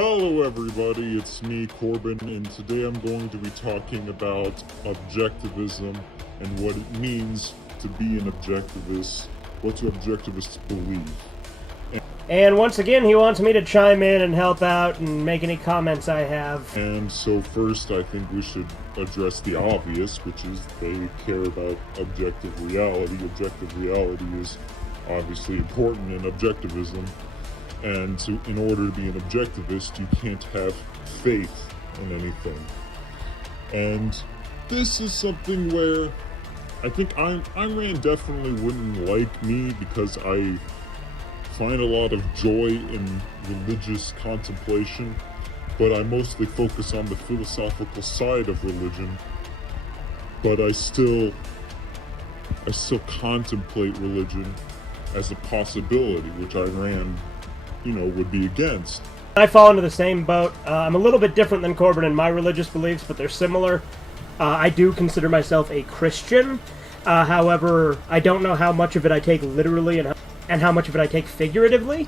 Hello everybody, it's me, Corbin, and today I'm going to be talking about objectivism and what it means to be an objectivist, what do objectivists believe. And once again, he wants me to chime in and help out and make any comments I have. And so first, I think we should address the obvious, which is they care about objective reality. Objective reality is obviously important in objectivism. And in order to be an objectivist, you can't have faith in anything. And this is something where I think Ayn Rand definitely wouldn't like me because I find a lot of joy in religious contemplation, but I mostly focus on the philosophical side of religion. But I still contemplate religion as a possibility, which Ayn Rand would be against. I fall into the same boat. I'm a little bit different than Corbin in my religious beliefs, but they're similar. I do consider myself a Christian. However, I don't know how much of it I take literally and how much of it I take figuratively.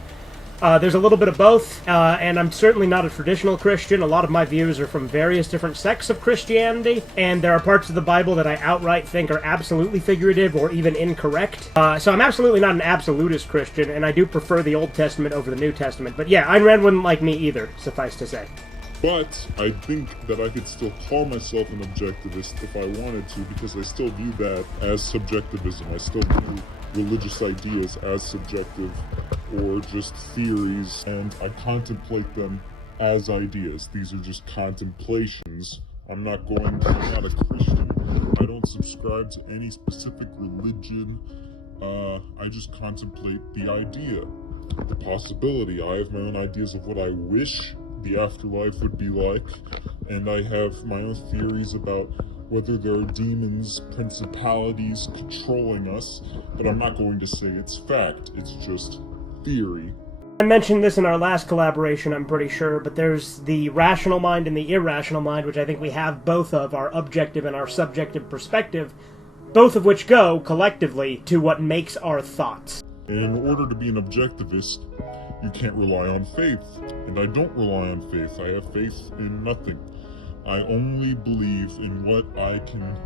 There's a little bit of both, and I'm certainly not a traditional Christian. A lot of my views are from various different sects of Christianity, and there are parts of the Bible that I outright think are absolutely figurative or even incorrect. So I'm absolutely not an absolutist Christian, and I do prefer the Old Testament over the New Testament. But yeah, Ayn Rand wouldn't like me either, suffice to say. But I think that I could still call myself an objectivist if I wanted to, because I still view that as subjectivism. I still view religious ideas as subjective or just theories, and I contemplate them as ideas. These are just contemplations. I'm not a Christian. I don't subscribe to any specific religion. I just contemplate the idea, the possibility. I have my own ideas of what I wish the afterlife would be like, and I have my own theories about whether there are demons, principalities controlling us, but I'm not going to say it's fact, it's just theory. I mentioned this in our last collaboration, I'm pretty sure, but there's the rational mind and the irrational mind, which I think we have both of, our objective and our subjective perspective, both of which go, collectively, to what makes our thoughts. In order to be an objectivist, you can't rely on faith, and I don't rely on faith. I have faith in nothing. I only believe in what I can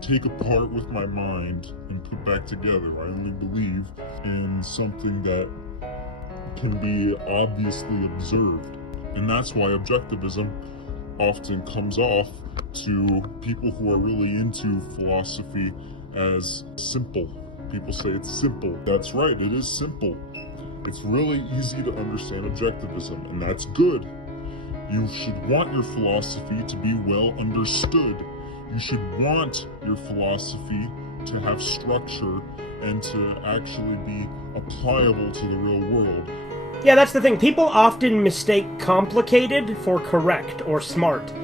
take apart with my mind and put back together. I only believe in something that can be obviously observed. And that's why objectivism often comes off to people who are really into philosophy as simple. People say it's simple. That's right, it is simple. It's really easy to understand objectivism, and that's good. You should want your philosophy to be well understood. You should want your philosophy to have structure and to actually be applicable to the real world. Yeah, that's the thing. People often mistake complicated for correct or smart.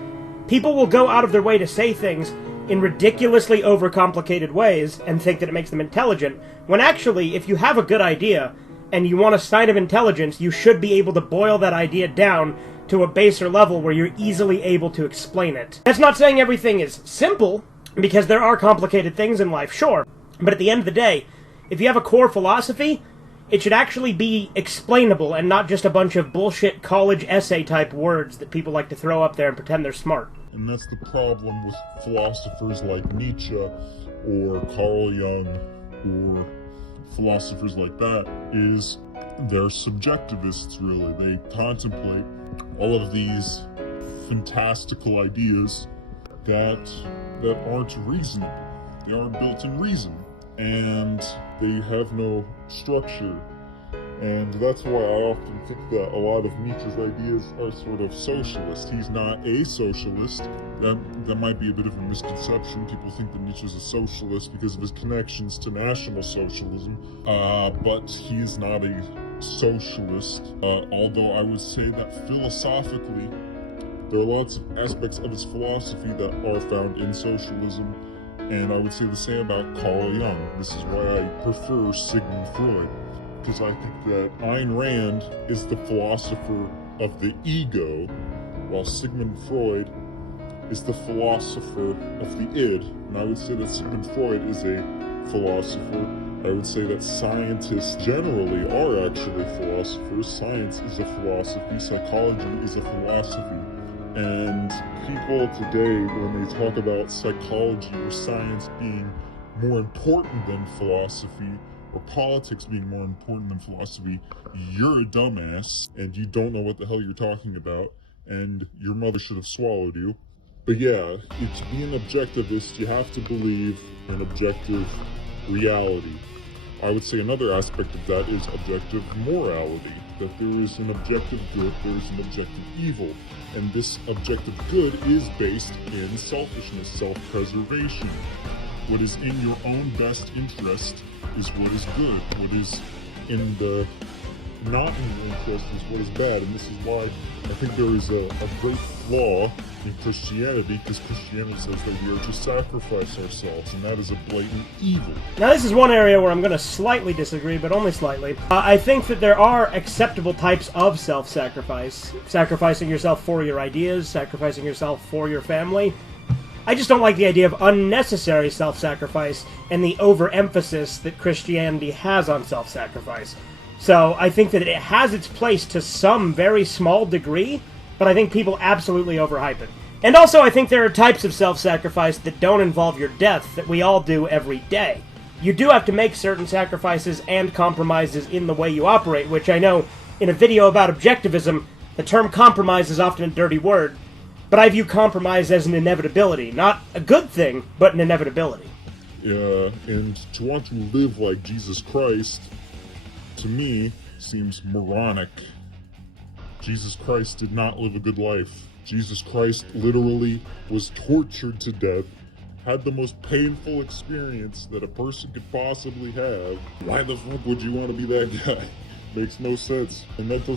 People will go out of their way to say things in ridiculously overcomplicated ways and think that it makes them intelligent, when actually, if you have a good idea and you want a sign of intelligence, you should be able to boil that idea down to a baser level where you're easily able to explain it. That's not saying everything is simple, because there are complicated things in life, sure. But at the end of the day, if you have a core philosophy, it should actually be explainable and not just a bunch of bullshit college essay type words that people like to throw up there and pretend they're smart. And that's the problem with philosophers like Nietzsche or Carl Jung or philosophers like that, is they're subjectivists, really. They contemplate all of these fantastical ideas that aren't reasonable. They aren't built in reason, and they have no structure. And that's why I often think that a lot of Nietzsche's ideas are sort of socialist. He's not a socialist. That might be a bit of a misconception. People think that Nietzsche's a socialist because of his connections to National Socialism, but he is not a socialist. Although I would say that philosophically, there are lots of aspects of his philosophy that are found in socialism, and I would say the same about Carl Jung. This is why I prefer Sigmund Freud, because I think that Ayn Rand is the philosopher of the ego, while Sigmund Freud is the philosopher of the id. And I would say that Sigmund Freud is a philosopher I would say that scientists generally are actually philosophers. Science is a philosophy, psychology is a philosophy. And people today, when they talk about psychology or science being more important than philosophy, or politics being more important than philosophy, you're a dumbass, and you don't know what the hell you're talking about, and your mother should have swallowed you. But yeah, to be an objectivist, you have to believe in objective reality. I would say another aspect of that is objective morality, that there is an objective good, there is an objective evil, and this objective good is based in selfishness, self-preservation. What is in your own best interest is what is good. What is in the not in your interest is what is bad, and this is why I think there is a great flaw in Christianity, because Christianity says that we are to sacrifice ourselves, and that is a blatant evil. Now this is one area where I'm going to slightly disagree, but only slightly. I think that there are acceptable types of self-sacrifice. Sacrificing yourself for your ideas, sacrificing yourself for your family. I just don't like the idea of unnecessary self-sacrifice and the overemphasis that Christianity has on self-sacrifice. So I think that it has its place to some very small degree, but I think people absolutely overhype it. And also I think there are types of self-sacrifice that don't involve your death that we all do every day. You do have to make certain sacrifices and compromises in the way you operate, which I know in a video about objectivism, the term compromise is often a dirty word, but I view compromise as an inevitability. Not a good thing, but an inevitability. Yeah, and to want to live like Jesus Christ, to me, seems moronic. Jesus Christ did not live a good life. Jesus Christ literally was tortured to death, had the most painful experience that a person could possibly have. Why the fuck would you want to be that guy? Makes no sense. And that's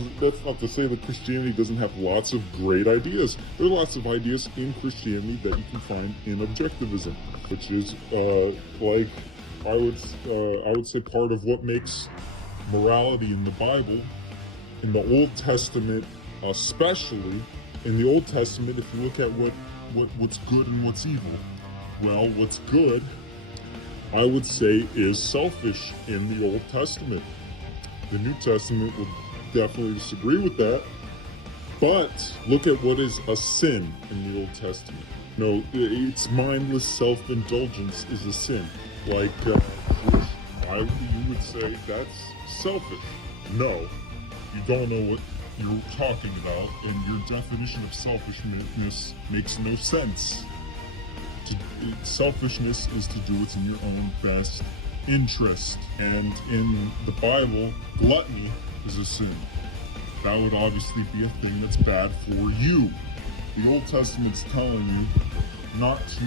not to say that Christianity doesn't have lots of great ideas. There are lots of ideas in Christianity that you can find in objectivism, which is like I would say part of what makes morality in the Bible, in the Old Testament especially. In the Old Testament, if you look at what's good and what's evil, well, what's good, I would say, is selfish in the Old Testament. The New Testament would definitely disagree with that, but look at what is a sin in the Old Testament. No, it's mindless self-indulgence is a sin. Like, you would say that's selfish. No, you don't know what you're talking about, and your definition of selfishness makes no sense. Selfishness is to do what's in your own best interest, and in the Bible, gluttony is a sin. That would obviously be a thing that's bad for you. The Old Testament's telling you not to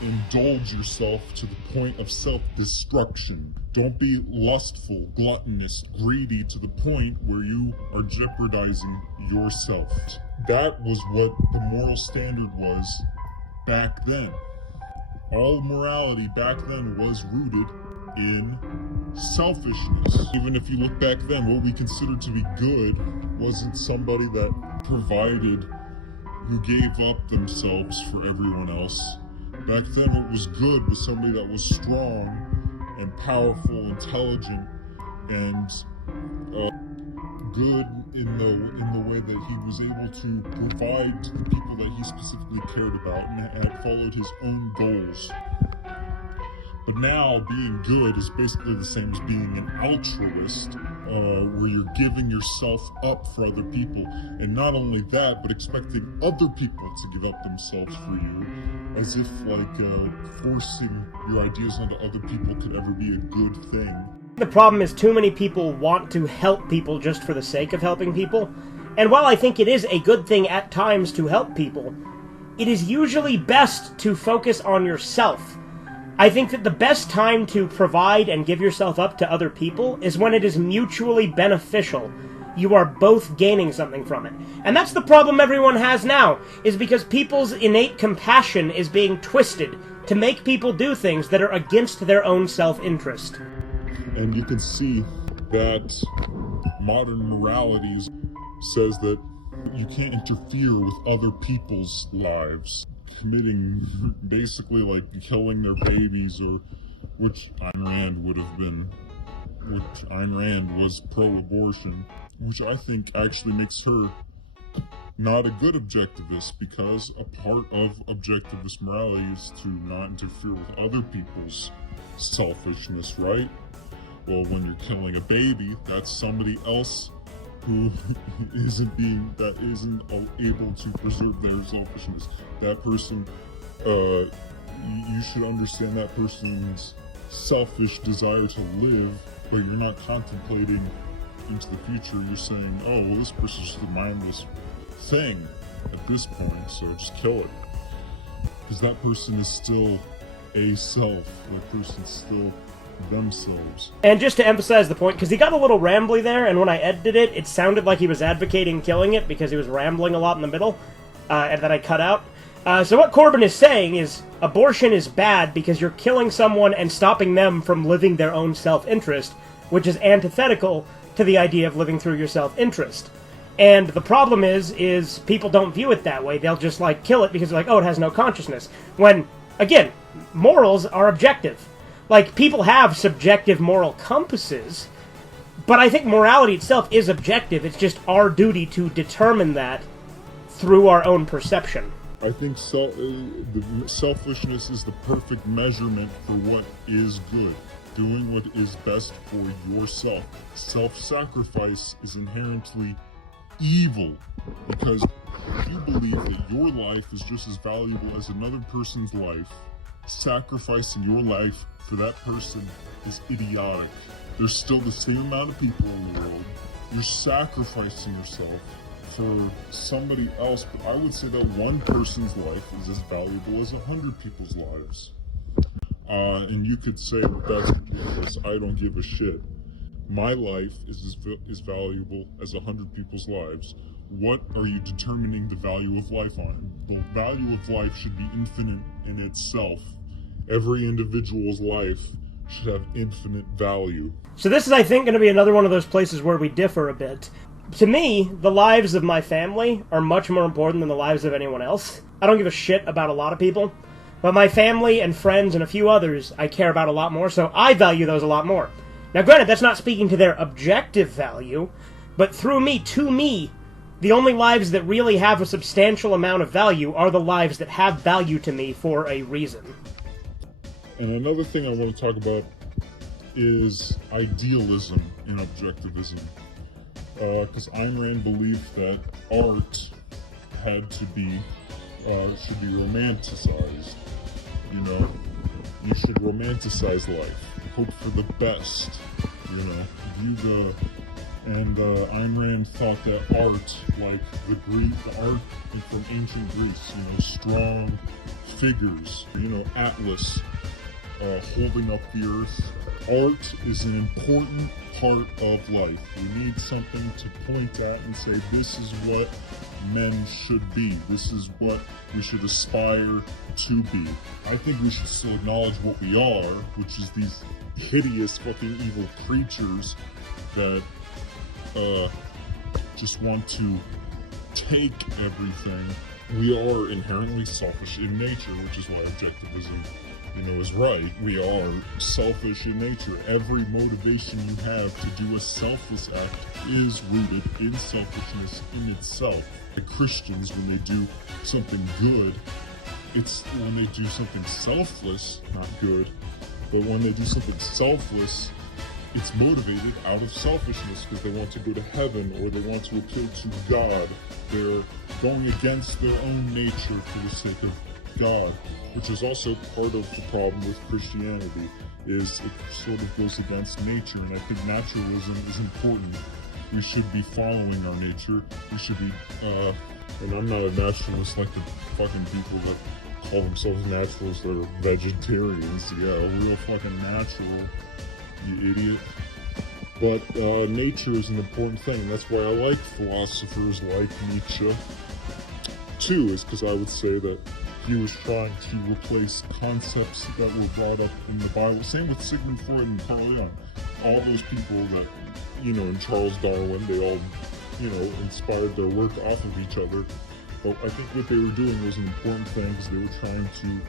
indulge yourself to the point of self-destruction. Don't be lustful, gluttonous, greedy to the point where you are jeopardizing yourself. That was what the moral standard was back then. All morality back then was rooted in selfishness. Even if you look back then, what we considered to be good wasn't somebody that provided, who gave up themselves for everyone else. Back then, what was good was somebody that was strong and powerful, intelligent, and good in the way that he was able to provide to the people that he specifically cared about and had followed his own goals. But now, being good is basically the same as being an altruist, where you're giving yourself up for other people. And not only that, but expecting other people to give up themselves for you, as if forcing your ideas onto other people could ever be a good thing. The problem is too many people want to help people just for the sake of helping people. And while I think it is a good thing at times to help people, it is usually best to focus on yourself. I think that the best time to provide and give yourself up to other people is when it is mutually beneficial. You are both gaining something from it. And that's the problem everyone has now, is because people's innate compassion is being twisted to make people do things that are against their own self-interest. And you can see that modern morality says that you can't interfere with other people's lives. Committing, basically like killing their babies or which Ayn Rand would have been, which Ayn Rand was pro-abortion, which I think actually makes her not a good objectivist, because a part of objectivist morality is to not interfere with other people's selfishness, right? Well, when you're killing a baby, that's somebody else who isn't able to preserve their selfishness. That person, you should understand that person's selfish desire to live, but you're not contemplating into the future. You're saying, oh, well, this person's just a mindless thing at this point, so just kill it. Because that person is still a self. That person's still themselves. And just to emphasize the point, because he got a little rambly there, and when I edited it, it sounded like he was advocating killing it because he was rambling a lot in the middle, and that I cut out. So what Corbin is saying is abortion is bad because you're killing someone and stopping them from living their own self-interest, which is antithetical to the idea of living through your self-interest. And the problem is people don't view it that way. They'll just, like, kill it because they're like, oh, it has no consciousness. When, again, morals are objective. Like, people have subjective moral compasses, but I think morality itself is objective. It's just our duty to determine that through our own perception. I think selfishness is the perfect measurement for what is good. Doing what is best for yourself. Self-sacrifice is inherently evil, because if you believe that your life is just as valuable as another person's life, sacrificing your life for that person is idiotic. There's still the same amount of people in the world. You're sacrificing yourself for somebody else, but I would say that one person's life is as valuable as 100 people's lives. And you could say that that's ridiculous. I don't give a shit. My life is as valuable as 100 people's lives. What are you determining the value of life on? The value of life should be infinite in itself. Every individual's life should have infinite value. So this is, I think, going to be another one of those places where we differ a bit. To me, the lives of my family are much more important than the lives of anyone else. I don't give a shit about a lot of people, but my family and friends and a few others I care about a lot more, so I value those a lot more. Now granted, that's not speaking to their objective value, but through me, to me, the only lives that really have a substantial amount of value are the lives that have value to me for a reason. And another thing I want to talk about is idealism in objectivism. Because Ayn Rand believed that art had to be, should be romanticized. You know, you should romanticize life. Hope for the best, you know, and Ayn Rand thought that art, like the art from ancient Greece, you know, strong figures, you know, Atlas, holding up the earth. Art is an important part of life. We need something to point at and say, this is what men should be. This is what we should aspire to be. I think we should still acknowledge what we are, which is these hideous fucking evil creatures that just want to take everything. We are inherently selfish in nature, which is why objectivism, you know, is right. We are selfish in nature. Every motivation you have to do a selfless act is rooted in selfishness in itself. The Christians, when they do something good, it's when they do something selfless, not good, but when they do something selfless, it's motivated out of selfishness because they want to go to heaven or they want to appeal to God. They're going against their own nature for the sake of God, which is also part of the problem with Christianity, is it sort of goes against nature, and I think naturalism is important. We should be following our nature. We should be, and I'm not a naturalist like the fucking people that call themselves naturalists that are vegetarians. Yeah, real fucking natural, you idiot. But nature is an important thing, and that's why I like philosophers like Nietzsche, too, is because I would say that he was trying to replace concepts that were brought up in the Bible. Same with Sigmund Freud and Carl Jung. All those people that, you know, and Charles Darwin, they all, you know, inspired their work off of each other. But I think what they were doing was an important thing because they were trying to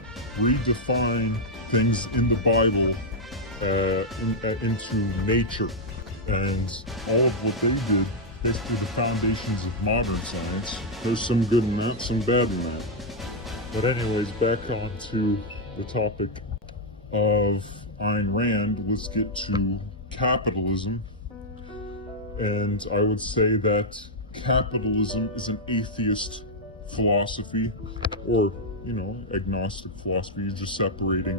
redefine things in the Bible into nature, and all of what they did, basically the foundations of modern science. There's some good in that, some bad in that. But anyways, back on to the topic of Ayn Rand. Let's get to capitalism. And I would say that capitalism is an atheist philosophy, or, agnostic philosophy. You're just separating.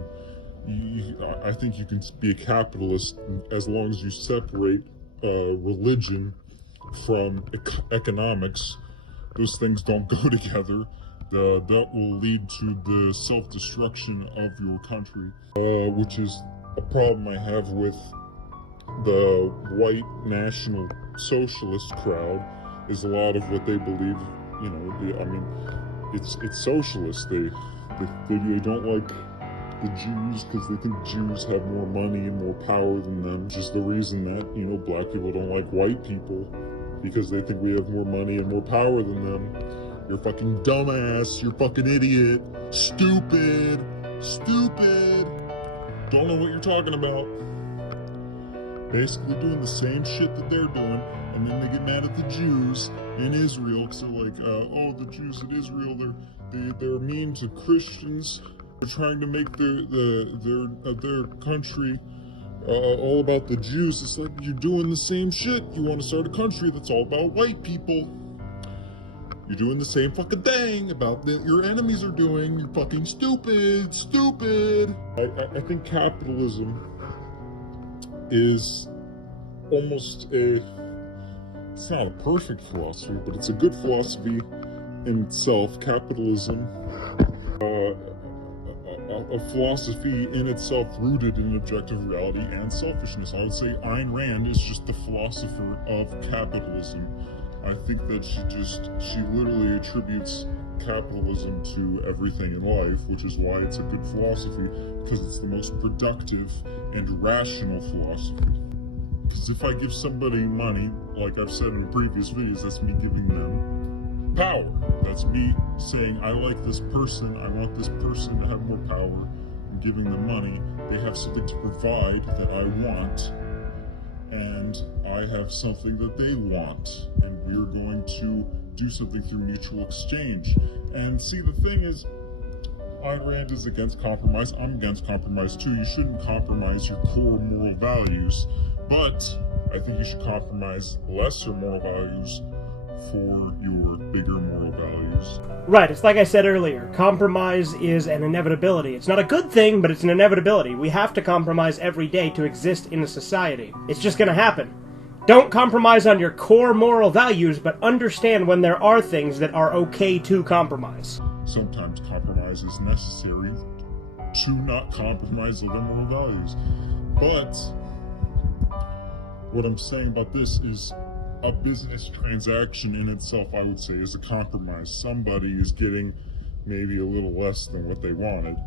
I think you can be a capitalist as long as you separate religion from economics. Those things don't go together. That will lead to the self-destruction of your country, which is a problem I have with the white national socialist crowd. Is a lot of what they believe, it's socialist. They don't like the Jews because they think Jews have more money and more power than them. Just the reason that, black people don't like white people, because they think we have more money and more power than them. You're fucking dumbass, you're fucking idiot, stupid, don't know what you're talking about. Basically doing the same shit that they're doing, and then they get mad at the Jews in Israel because they're like, the Jews in Israel, they're mean to Christians. They're trying to make their country all about the Jews. It's like, you're doing the same shit. You want to start a country that's all about white people. You're doing the same fucking thing about that your enemies are doing. You're fucking stupid. I think capitalism is almost it's not a perfect philosophy, but it's a good philosophy in itself. Capitalism, a philosophy in itself rooted in objective reality and selfishness. I would say Ayn Rand is just the philosopher of capitalism. I think that she literally attributes capitalism to everything in life, which is why it's a good philosophy, because it's the most productive and rational philosophy. Because if I give somebody money, like I've said in previous videos, that's me giving them power. That's me saying, I like this person, I want this person to have more power. I'm giving them money. They have something to provide that I want, and I have something that they want, and we're going to do something through mutual exchange. And see, the thing is, Ayn Rand is against compromise. I'm against compromise too. You shouldn't compromise your core moral values, but I think you should compromise lesser moral values for your bigger moral values. Right, it's like I said earlier, compromise is an inevitability. It's not a good thing, but it's an inevitability. We have to compromise every day to exist in a society. It's just gonna happen. Don't compromise on your core moral values, but understand when there are things that are okay to compromise. Sometimes compromise is necessary to not compromise other moral values. But what I'm saying about this is a business transaction in itself, I would say, is a compromise. Somebody is getting maybe a little less than what they wanted,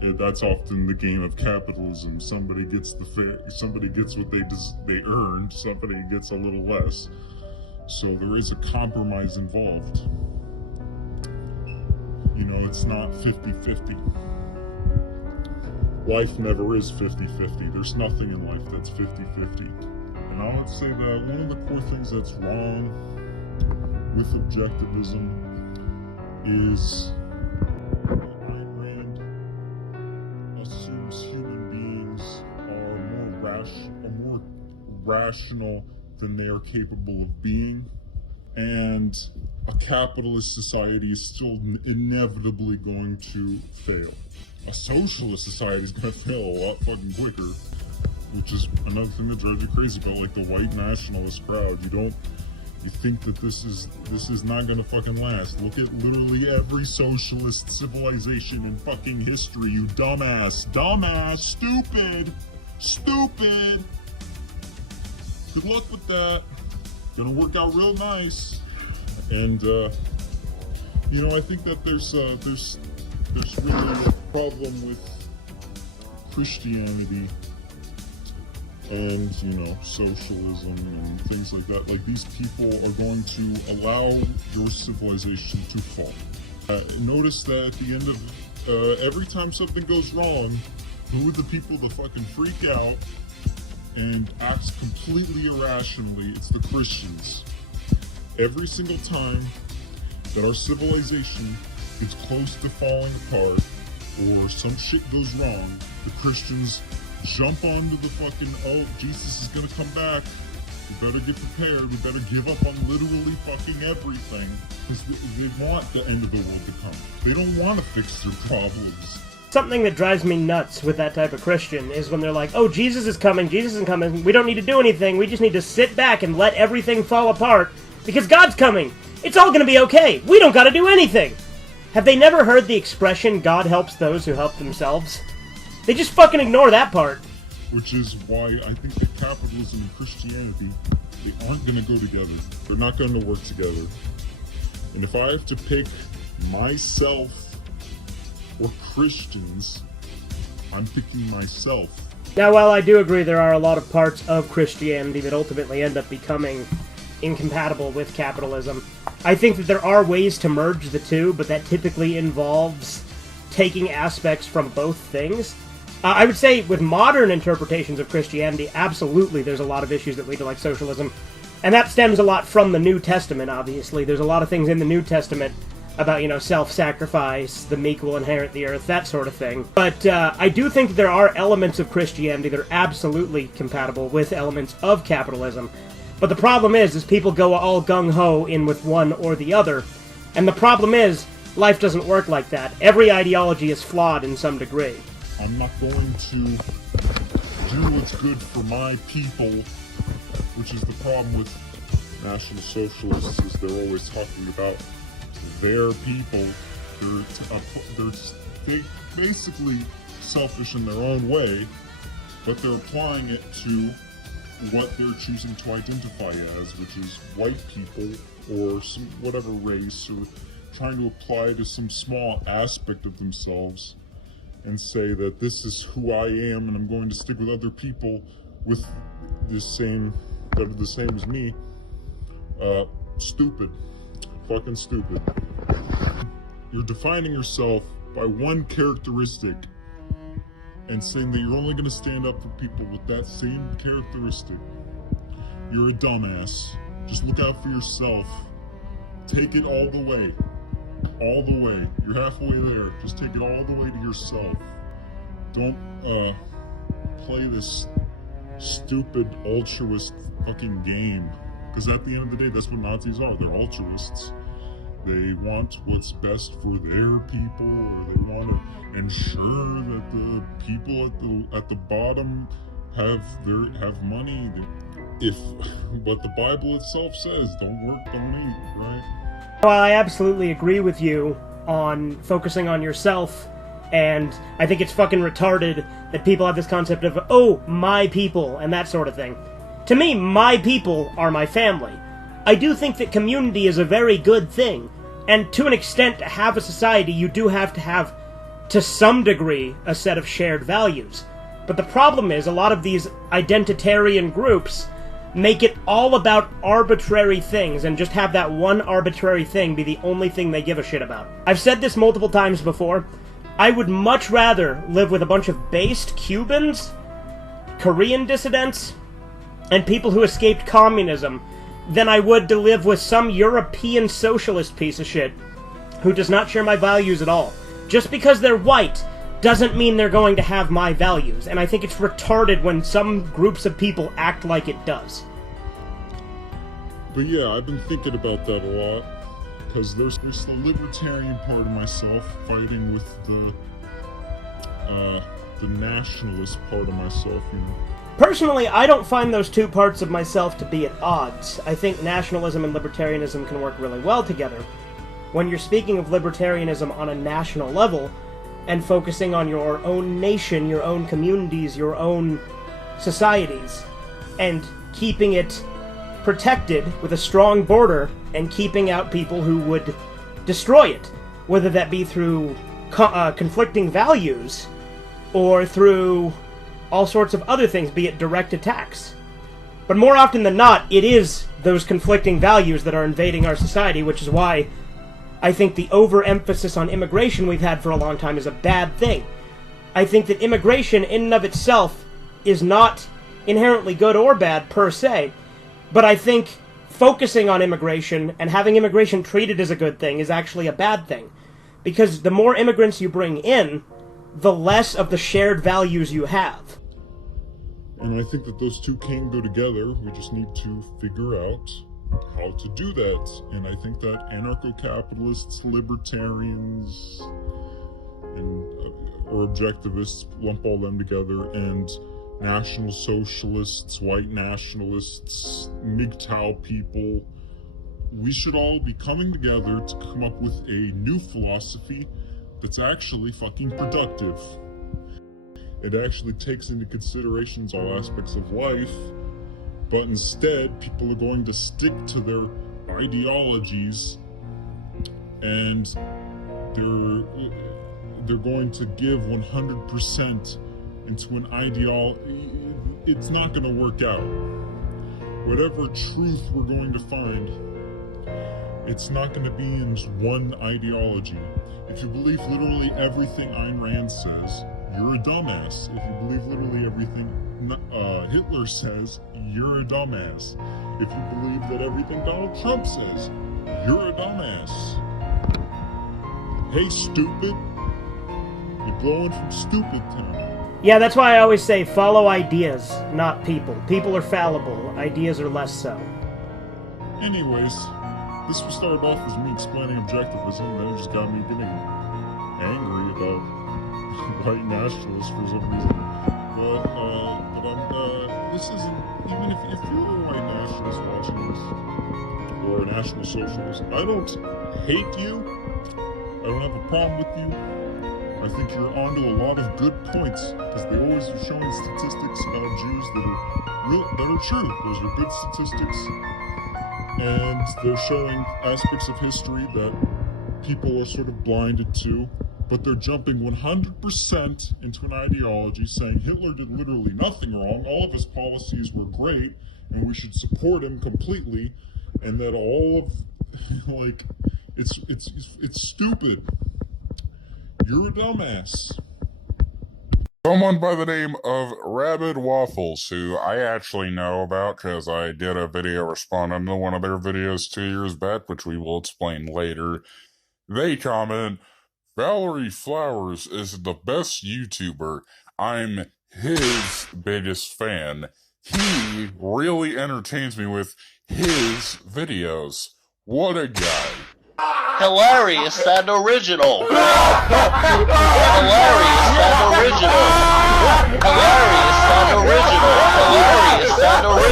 That's often the game of capitalism. Somebody gets what they earned, somebody gets a little less. So there is a compromise involved. It's not 50-50. Life never is 50-50. There's nothing in life that's 50-50. And I would say that one of the core things that's wrong with objectivism is Ayn Rand assumes human beings are more rational than they are capable of being. And a capitalist society is still inevitably going to fail. A socialist society is going to fail a lot fucking quicker, which is another thing that drives you crazy about, like, the white nationalist crowd. You think that this is not gonna fucking last. Look at literally every socialist civilization in fucking history, you dumbass, stupid. Good luck with that. Gonna work out real nice. And I think that there's really a problem with Christianity and socialism and things like that. Like, these people are going to allow your civilization to fall. Notice that at the end of every time something goes wrong, who are the people that fucking freak out and act completely irrationally? It's the Christians. Every single time that our civilization gets close to falling apart or some shit goes wrong, the Christians jump onto the fucking, oh, Jesus is gonna come back. We better get prepared. We better give up on literally fucking everything. Because they want the end of the world to come. They don't want to fix their problems. Something that drives me nuts with that type of Christian is when they're like, oh, Jesus is coming, we don't need to do anything, we just need to sit back and let everything fall apart, because God's coming! It's all gonna be okay! We don't gotta do anything! Have they never heard the expression, God helps those who help themselves? They just fucking ignore that part. Which is why I think that capitalism and Christianity, they aren't gonna go together. They're not gonna work together. And if I have to pick myself or Christians, I'm picking myself. Now, while I do agree there are a lot of parts of Christianity that ultimately end up becoming incompatible with capitalism, I think that there are ways to merge the two, but that typically involves taking aspects from both things. I would say with modern interpretations of Christianity, absolutely there's a lot of issues that lead to, like, socialism. And that stems a lot from the New Testament, obviously. There's a lot of things in the New Testament about, you know, self-sacrifice, the meek will inherit the earth, that sort of thing. But I do think there are elements of Christianity that are absolutely compatible with elements of capitalism. But the problem is people go all gung-ho in with one or the other. And the problem is, life doesn't work like that. Every ideology is flawed in some degree. I'm not going to do what's good for my people, which is the problem with National Socialists, is they're always talking about their people. They're basically selfish in their own way, but they're applying it to what they're choosing to identify as, which is white people or some whatever race, or trying to apply to some small aspect of themselves and say that this is who I am and I'm going to stick with other people with that are the same as me. Stupid. Fucking stupid. You're defining yourself by one characteristic and saying that you're only going to stand up for people with that same characteristic. You're a dumbass. Just look out for yourself. Take it all the way. All the way. You're halfway there. Just take it all the way to yourself. Don't play this stupid altruist fucking game. Because at the end of the day, that's what Nazis are. They're altruists. They want what's best for their people, or they want to ensure that the people at the bottom have money. But the Bible itself says, don't work, don't eat, right? Well, I absolutely agree with you on focusing on yourself, and I think it's fucking retarded that people have this concept of, oh, my people, and that sort of thing. To me, my people are my family. I do think that community is a very good thing, and to an extent, to have a society, you do have, to some degree, a set of shared values. But the problem is, a lot of these identitarian groups make it all about arbitrary things, and just have that one arbitrary thing be the only thing they give a shit about. I've said this multiple times before. I would much rather live with a bunch of based Cubans, Korean dissidents, and people who escaped communism than I would to live with some European socialist piece of shit who does not share my values at all. Just because they're white doesn't mean they're going to have my values, and I think it's retarded when some groups of people act like it does. But yeah, I've been thinking about that a lot, because there's the libertarian part of myself fighting with the nationalist part of myself, you know. Personally, I don't find those two parts of myself to be at odds. I think nationalism and libertarianism can work really well together. When you're speaking of libertarianism on a national level, and focusing on your own nation, your own communities, your own societies, and keeping it protected with a strong border, and keeping out people who would destroy it, whether that be through conflicting values, or through all sorts of other things, be it direct attacks. But more often than not, it is those conflicting values that are invading our society, which is why I think the overemphasis on immigration we've had for a long time is a bad thing. I think that immigration in and of itself is not inherently good or bad per se, but I think focusing on immigration and having immigration treated as a good thing is actually a bad thing. Because the more immigrants you bring in, the less of the shared values you have. And I think that those two can go together. We just need to figure out how to do that. And I think that anarcho-capitalists, libertarians, or objectivists, lump all them together, and National Socialists, white nationalists, MGTOW people, we should all be coming together to come up with a new philosophy that's actually fucking productive. It actually takes into considerations all aspects of life, but instead people are going to stick to their ideologies, and they're going to give 100% into an ideology. It's not going to work out. Whatever truth we're going to find, it's not going to be in one ideology. If you believe literally everything Ayn Rand says, you're a dumbass. If you believe literally everything Hitler says, you're a dumbass. If you believe that everything Donald Trump says, you're a dumbass. Hey, stupid. You're blowing from stupid town. Yeah, that's why I always say follow ideas, not people. People are fallible, ideas are less so. Anyways, this will start off as me explaining objectivism, then it just got me getting angry about white nationalists for some reason. But this isn't, even if you're a white nationalist watching this, or a national socialist, I don't hate you, I don't have a problem with you. I think you're onto a lot of good points, because they always are showing statistics about Jews that are true. Those are good statistics, and they're showing aspects of history that people are sort of blinded to, but they're jumping 100% into an ideology saying Hitler did literally nothing wrong, all of his policies were great, and we should support him completely, and that all of, like, it's stupid. You're a dumbass. Someone by the name of Rabid Waffles, who I actually know about because I did a video responding to one of their videos 2 years back, which we will explain later. They comment, Valerie Flowers is the best YouTuber. I'm his biggest fan. He really entertains me with his videos. What a guy. Hilarious and original. Hilarious and original. Hilarious and original. Hilarious and original.